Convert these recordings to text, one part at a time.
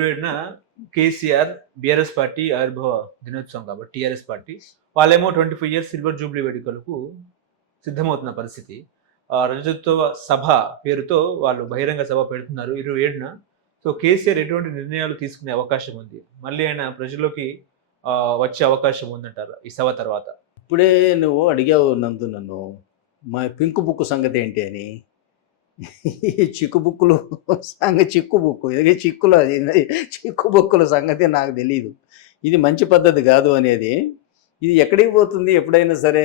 27న KCR BRS party ఆవిర్భావ దినోత్సవం కాబట్టి టీఆర్ఎస్ పార్టీ వాళ్ళేమో 25 ఇయర్స్ సిల్వర్ జూబ్లీ వేడుకలకు సిద్ధమవుతున్న పరిస్థితి. రజతోత్సవ సభ పేరుతో వాళ్ళు బహిరంగ సభ పెడుతున్నారు 27న. సో కేసీఆర్ ఎటువంటి నిర్ణయాలు తీసుకునే అవకాశం ఉంది? మళ్ళీ ఆయన ప్రజల్లోకి వచ్చే అవకాశం ఉందంటారా ఈ సభ తర్వాత? ఇప్పుడే నువ్వు అడిగావు నన్ను మా పింక్ బుక్ సంగతి ఏంటి అని. ఈ చిక్కు బుక్కులు చిక్కు బుక్కు ఇది చిక్కులు చిక్కు బుక్కుల సంగతి నాకు తెలీదు. ఇది మంచి పద్ధతి కాదు అనేది. ఇది ఎక్కడికి పోతుంది ఎప్పుడైనా సరే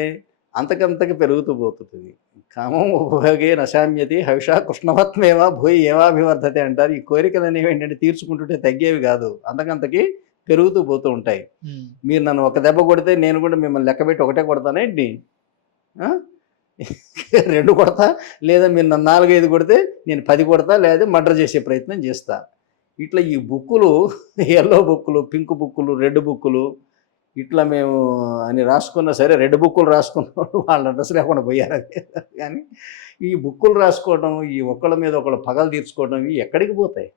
అంతకంతకి పెరుగుతూ పోతుంది. కామం ఉపభోగే నశామ్యతి హవిషా కృష్ణవత్మేవా భూయి ఏవాభివర్ధతే అంటారు. ఈ కోరికలు అనేవి ఏంటంటే తీర్చుకుంటుంటే తగ్గేవి కాదు, అంతకంతకి పెరుగుతూ పోతూ ఉంటాయి. మీరు నన్ను ఒక దెబ్బ కొడితే నేను కూడా మిమ్మల్ని లెక్కబెట్టి ఒకటే కొడతానేంటి? 2 కొడతా, లేదా మీరు నన్ను 4-5 కొడితే నేను 10 కొడతా, లేదా మర్డర్ చేసే ప్రయత్నం చేస్తా. ఇట్లా ఈ బుక్కులు ఎల్లో బుక్కులు, పింక్ బుక్కులు, రెడ్ బుక్కులు ఇట్లా మేము అని రాసుకున్నా సరే, రెడ్ బుక్కులు రాసుకున్నవాళ్ళు వాళ్ళ అడ్రస్ లేకుండా పోయారు. కానీ ఈ బుక్కులు రాసుకోవడం, ఈ ఒకళ్ళ మీద ఒకళ్ళు పగలు తీర్చుకోవడం ఇవి ఎక్కడికి పోతాయి?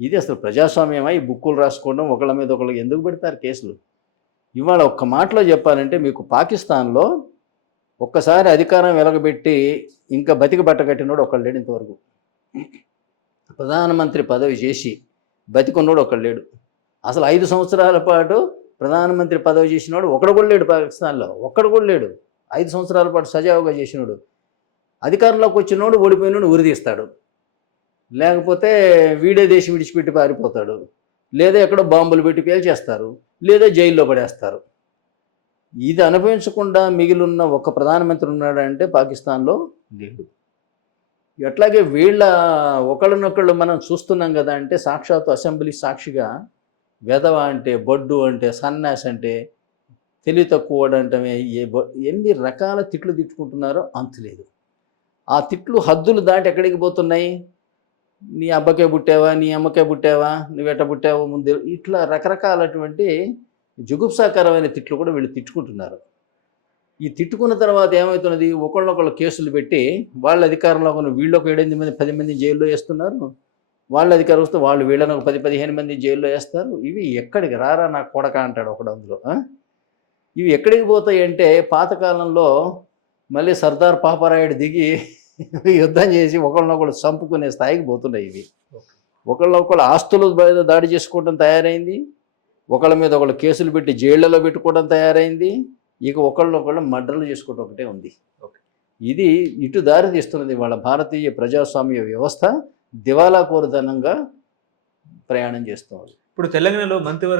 ఇది అసలు ప్రజాస్వామ్యమా? ఈ బుక్కులు రాసుకోవడం, ఒకళ్ళ మీద ఒకళ్ళకి ఎందుకు పెడతారు కేసులు? ఇవాళ ఒక్క మాటలో చెప్పాలంటే మీకు పాకిస్తాన్లో ఒక్కసారి అధికారం వెలగబెట్టి ఇంకా బతికి బట్టగట్టినోడు ఒకళ్ళు లేడు ఇంతవరకు. ప్రధానమంత్రి పదవి చేసి బతికున్నోడు ఒకళ్ళు లేడు. అసలు 5 సంవత్సరాల పాటు ప్రధానమంత్రి పదవి చేసినోడు ఒకడు కూడా లేడు పాకిస్తాన్లో. ఒక్కడు కూడా లేడు. 5 సంవత్సరాల పాటు సజావుగా చేసినోడు. అధికారంలోకి వచ్చినోడు ఓడిపోయినోడు ఉరిదీస్తాడు, లేకపోతే వీడే దేశం విడిచిపెట్టి పారిపోతాడు, లేదా ఎక్కడో బాంబులు పెట్టి పేల్చేస్తారు, లేదా జైల్లో పడేస్తారు. ఇది అనుభవించకుండా మిగిలిన్న ఒక ప్రధానమంత్రి ఉన్నాడంటే పాకిస్తాన్లో లేడు. అట్లాగే వీళ్ళ ఒకళ్ళనొకళ్ళు మనం చూస్తున్నాం కదా. అంటే సాక్షాత్తు అసెంబ్లీ సాక్షిగా వెధవ అంటే, బొడ్డు అంటే, సన్నాసి అంటే, తెలివి తక్కువ అంటమే ఎన్ని రకాల తిట్లు తిట్టుకుంటున్నారో అంతులేదు. ఆ తిట్లు హద్దులు దాటి ఎక్కడికి పోతున్నాయి? నీ అబ్బకే పుట్టావా, నీ అమ్మకే పుట్టావా, నువ్వెట్ట పుట్టావో ముందు, ఇట్లా రకరకాలటువంటి జుగుప్సాకరమైన తిట్లు కూడా వీళ్ళు తిట్టుకుంటున్నారు. ఈ తిట్టుకున్న తర్వాత ఏమవుతున్నది? ఒకళ్ళొకళ్ళు కేసులు పెట్టి వాళ్ళ అధికారంలో ఉన్న వీళ్ళు ఒక 7-8 మంది 10 మంది జైల్లో వేస్తున్నారు. వాళ్ళ అధికారం వస్తే వాళ్ళు వీళ్ళని ఒక 10-15 మంది జైల్లో వేస్తారు. ఇవి ఎక్కడికి రారా నా కొడక అంటాడు ఒకడు అందులో. ఇవి ఎక్కడికి పోతాయి అంటే పాతకాలంలో మళ్ళీ సర్దార్ పాపారాయుడు దిగి యుద్ధం చేసి ఒకళ్ళనొకళ్ళు చంపుకునే స్థాయికి పోతున్నాయి ఇవి. ఒకళ్ళొకళ్ళు ఆస్తుల మీద దాడి చేసుకోవడం తయారైంది, ఒకళ్ళ మీద ఒకళ్ళు కేసులు పెట్టి జైళ్లలో పెట్టుకోవడం తయారైంది, ఇక ఒకళ్ళొకళ్ళు మర్డర్లు చేసుకోవడం ఒకటే ఉంది. ఇది ఇటు దారి తీస్తున్నది. వాళ్ళ భారతీయ ప్రజాస్వామ్య వ్యవస్థ దివాలా కోరుతనంగా ప్రయాణం చేస్తుంది. ఇప్పుడు తెలంగాణలో మంత్రివర్గ